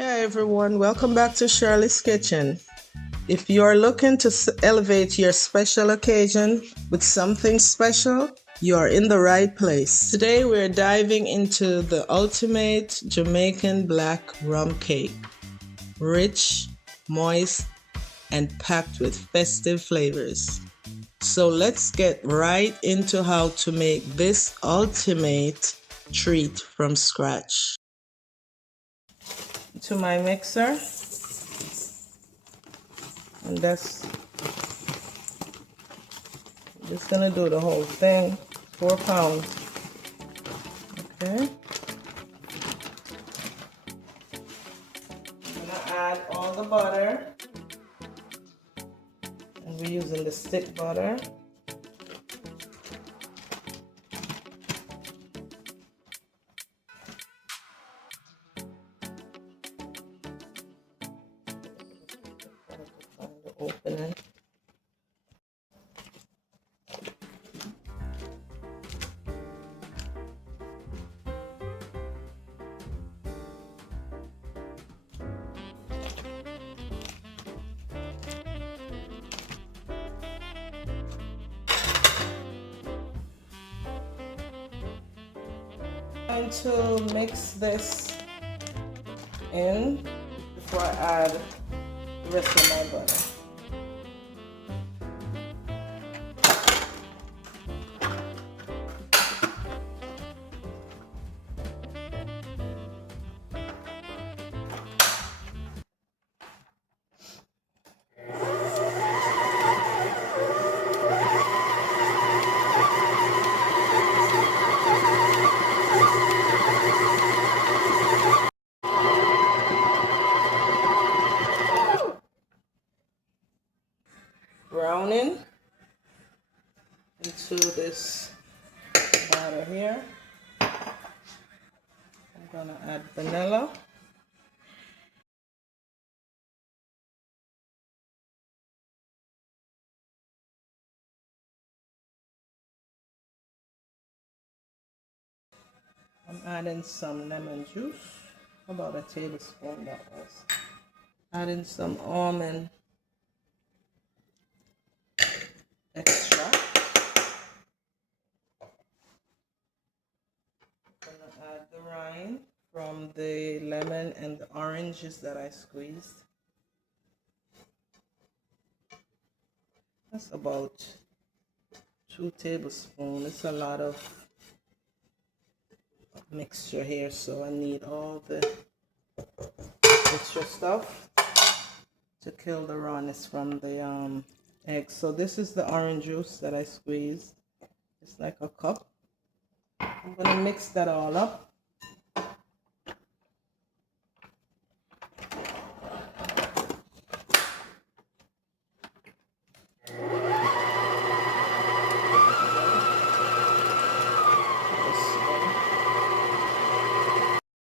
Hey everyone, welcome back to Shirley's Kitchen. If you're looking to elevate your special occasion with something special, you're in the right place. Today we're diving into the ultimate Jamaican black rum cake. Rich, moist, and packed with festive flavors. So let's get right into how to make this ultimate treat from scratch. To my mixer, and that's just gonna do the whole thing, 4 pounds. Okay, I'm gonna add all the butter, and we're using the stick butter. Find the opening. I'm going to mix this in before I add the rest of my butter. Browning into this batter here. I'm gonna add vanilla. I'm adding some lemon juice, about a tablespoon that was. Adding some almond extract. I'm gonna add the rind from the lemon and the oranges that I squeezed. That's about 2 tablespoons. It's a lot of mixture here, so I need all the extra stuff to kill the rawness from the eggs. So this is the orange juice that I squeezed. It's like a cup. I'm gonna mix that all up.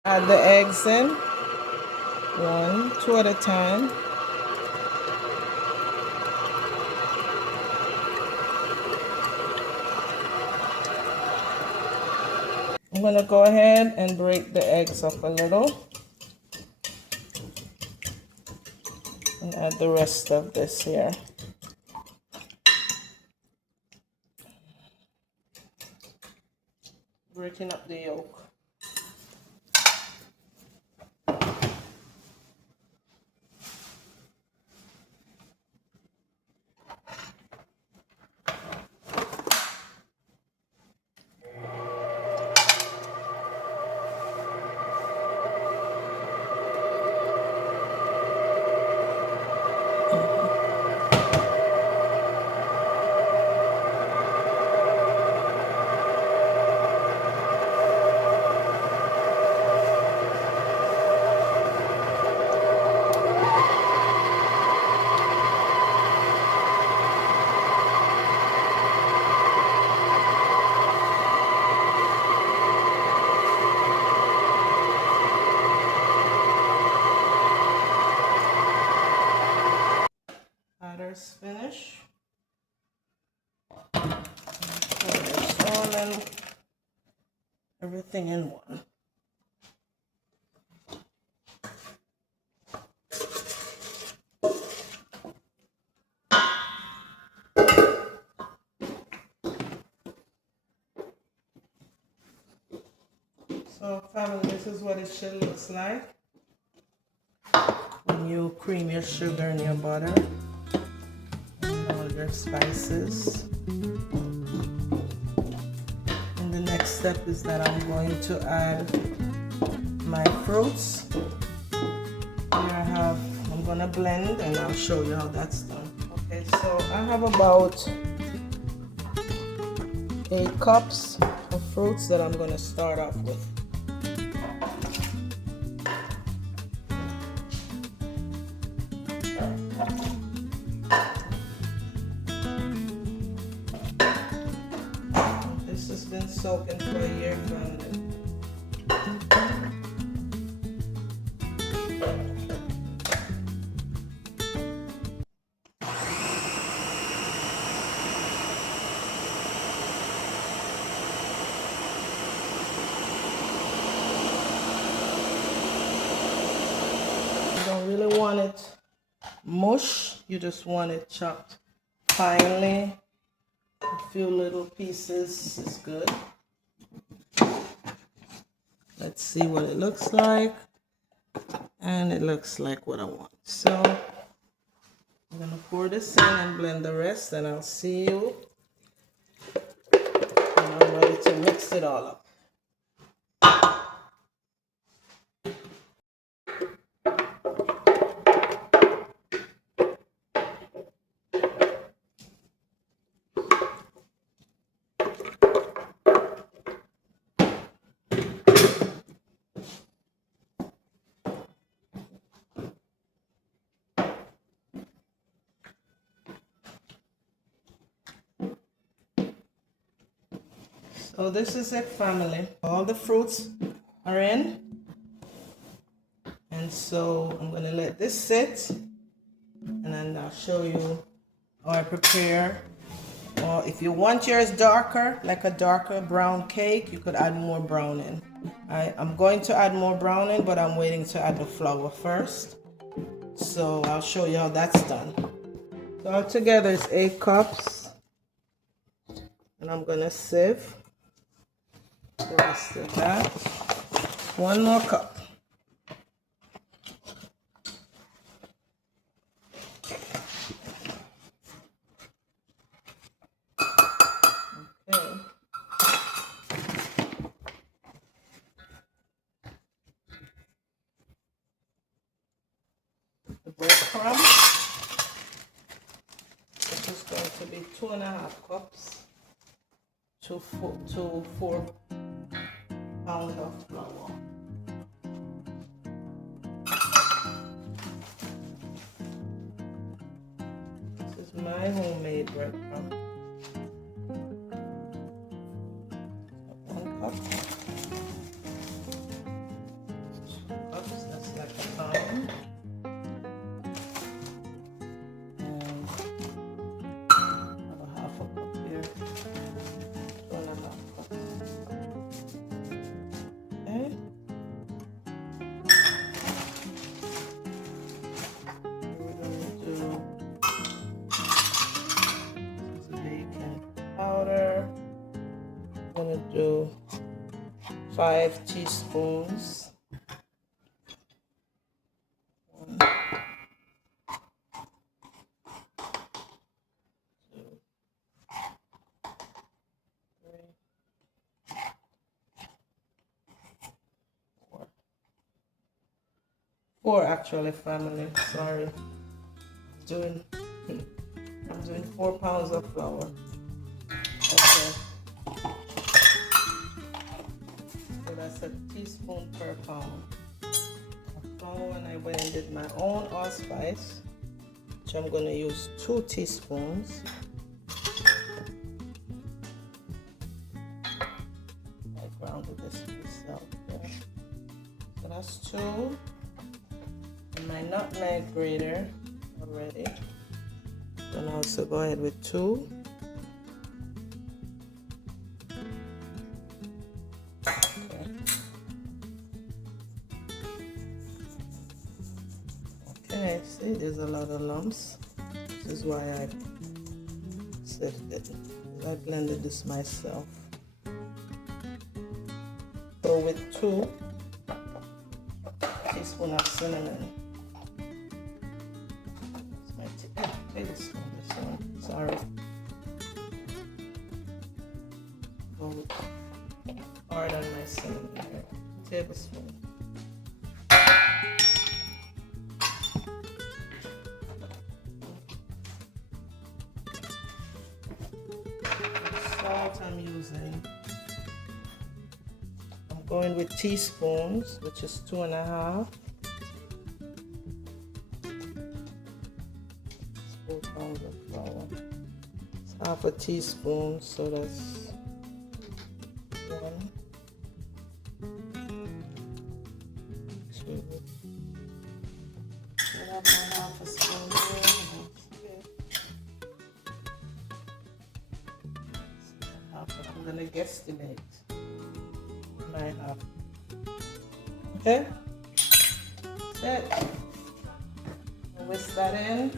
Add the eggs in, 1, 2 at a time. I'm gonna go ahead and break the eggs up a little and add the rest of this here. Breaking up the yolk. Batter's finished. Pour this all in, everything in one. is what it should look like when you cream your sugar in your butter and all your spices. And the next step is that I'm going to add my fruits. Here I'm gonna blend and I'll show you how that's done. Okay, so I have about 8 cups of fruits that I'm gonna start off with. This has been soaking for a year, family. You don't really want it mush, you just want it chopped finely. A few little pieces is good. Let's see what it looks like. And it looks like what I want. So I'm gonna pour this in and blend the rest, and I'll see you when I'm ready to mix it all up. So this is it, family. All the fruits are in. And so I'm going to let this sit. And then I'll show you how I prepare. Or if you want yours darker, like a darker brown cake, you could add more brown in. I'm going to add more brown in, but I'm waiting to add the flour first. So I'll show you how that's done. So altogether it's 8 cups. And I'm going to sieve the rest of that. 1 more cup. Okay. The breadcrumbs. This is going to be 2.5 cups to 4 pounds of flour. This is my homemade breadcrumb. 1 cup. 2 cups, that's like a pound. And I have a half a cup here. 2.5 cups. Okay. We're going to do bacon powder. I'm going to do 5 teaspoons. 1, 2, 3, 4 actually, family. Sorry. I'm doing 4 pounds of flour. Okay. So that's a teaspoon per pound of flour. And I went and did my own allspice, which I'm going to use 2 teaspoons. I grounded this myself there. So that's 2. And my nutmeg grater already. And also go ahead with 2. Okay, see, there's a lot of lumps. This is why I sifted. I blended this myself. So with 2, tablespoon of cinnamon. Tablespoon, this one. Sorry. Go with hard on my cinnamon here. Tablespoon. Salt I'm using. I'm going with teaspoons, which is 2.5. 4 pounds of flour. It's half a teaspoon, so that's 1, 2. Put up my half a spoon here. I'm gonna guesstimate my half. Okay, that's it. Whisk that in.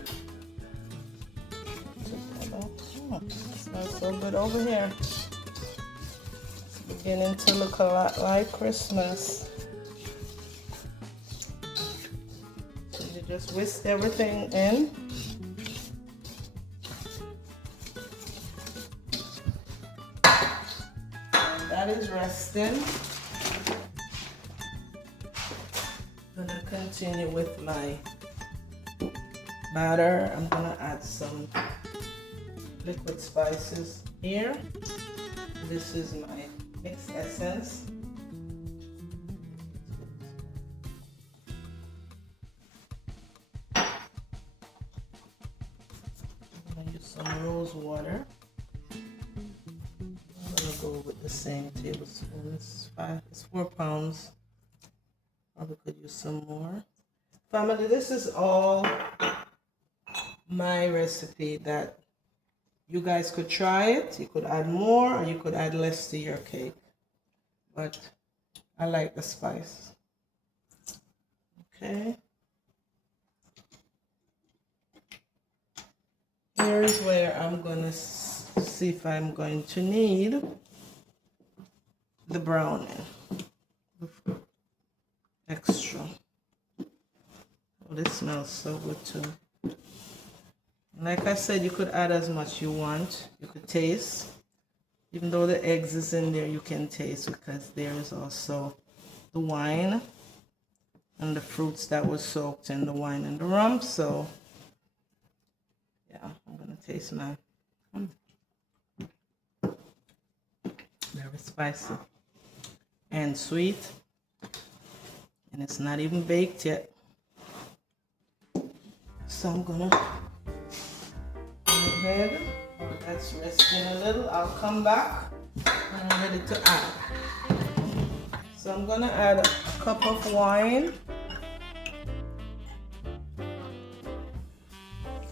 Smells so good over here. It's beginning to look a lot like Christmas. So you just whisk everything in. And that is resting. I'm gonna continue with my batter. I'm gonna add some liquid spices here. This is my mixed essence. I'm gonna use some rose water. I'm gonna go with the same tablespoon. It's 4 pounds. Probably could use some more. Family, this is all my recipe that you guys could try it. You could add more or you could add less to your cake. But I like the spice. Okay. Here's where I'm going to see if I'm going to need the browning. Extra. Oh, this smells so good too. Like I said, you could add as much you want. You could taste. Even though the eggs is in there, you can taste because there is also the wine and the fruits that was soaked in the wine and the rum. So, yeah, I'm going to taste my very spicy and sweet. And it's not even baked yet. So I'm going to ahead. That's resting a little. I'll come back and I'm ready to add. So I'm gonna add a cup of wine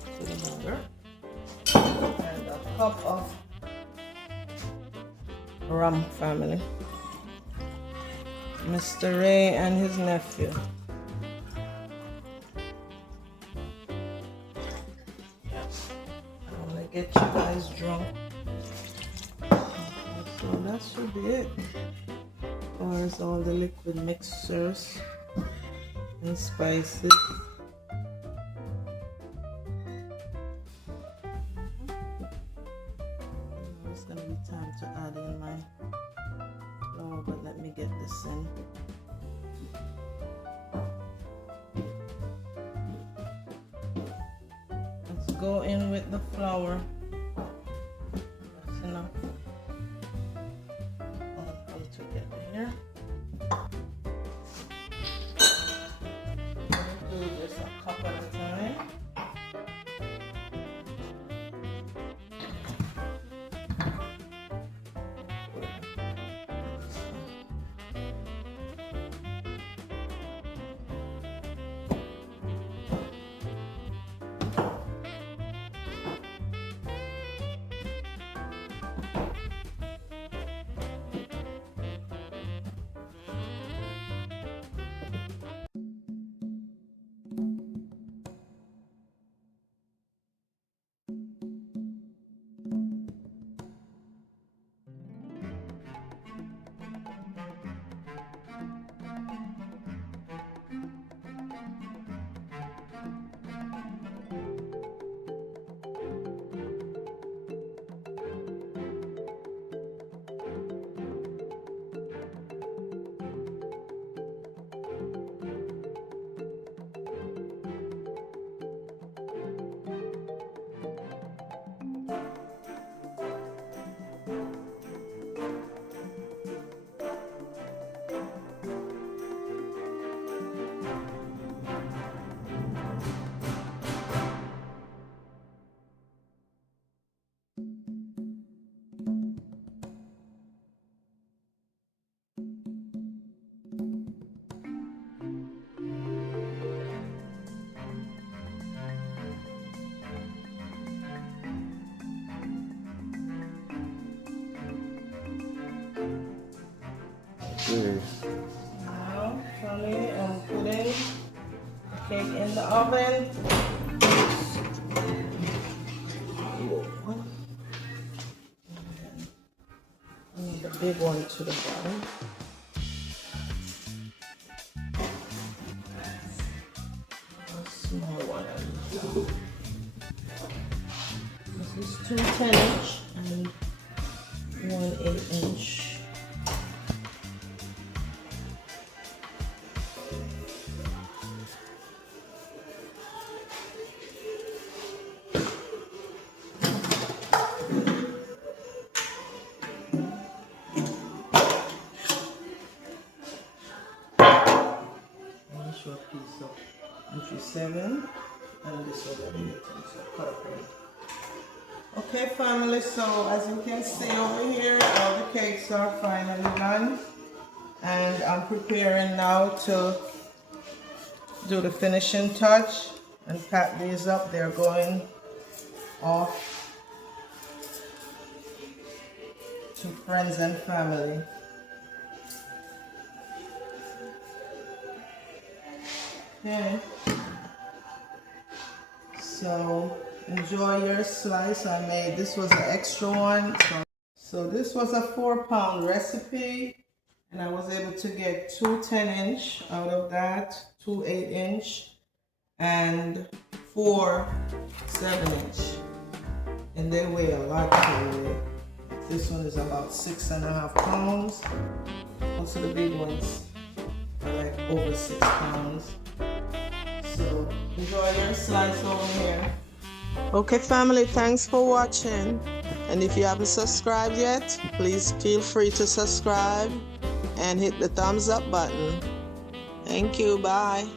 to the batter and a cup of rum, family. Mr. Wray and his nephew. Get you guys drunk. So that should be it. As all the liquid mixtures and spices. It's gonna be time to add in my flour, but let me get this in. Go in with the flour. That's enough. All come together here. Do this a cup at a time. cake in the oven. I need the big one to the bottom. A small one. This is 2 10-inch and 1 8-inch. Short piece of inch 7 and this other 8 so cut up here. Okay family, so as you can see over here, all the cakes are finally done and I'm preparing now to do the finishing touch and pack these up. They're going off to friends and family. Okay, so enjoy your slice. I made, this was an extra one, so this was a 4-pound recipe and I was able to get 2 10-inch out of that, 2 8-inch and 4 7-inch, and they weigh a lot too. This one is about 6.5 pounds. Also the big ones are like over 6 pounds. So enjoy your slice over here. Okay family, thanks for watching, and if you haven't subscribed yet, please feel free to subscribe and hit the thumbs up button. Thank you, bye.